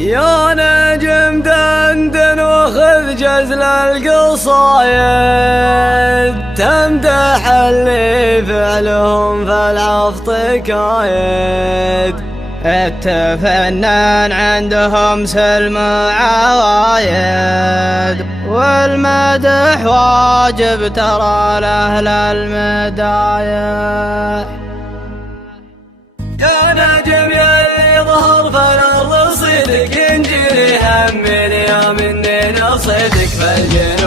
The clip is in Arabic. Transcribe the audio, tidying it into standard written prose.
يا نجم دندن وخذ جزل القصايد، تمدح اللي فعلهم فالعفط كايد. التفنان عندهم سلم عوايد، والمدح واجب ترى لأهل المدايح. يا نجم يلي ظهر فالأرض صدق، ينجري هم اليوم اني نصدق فالجنة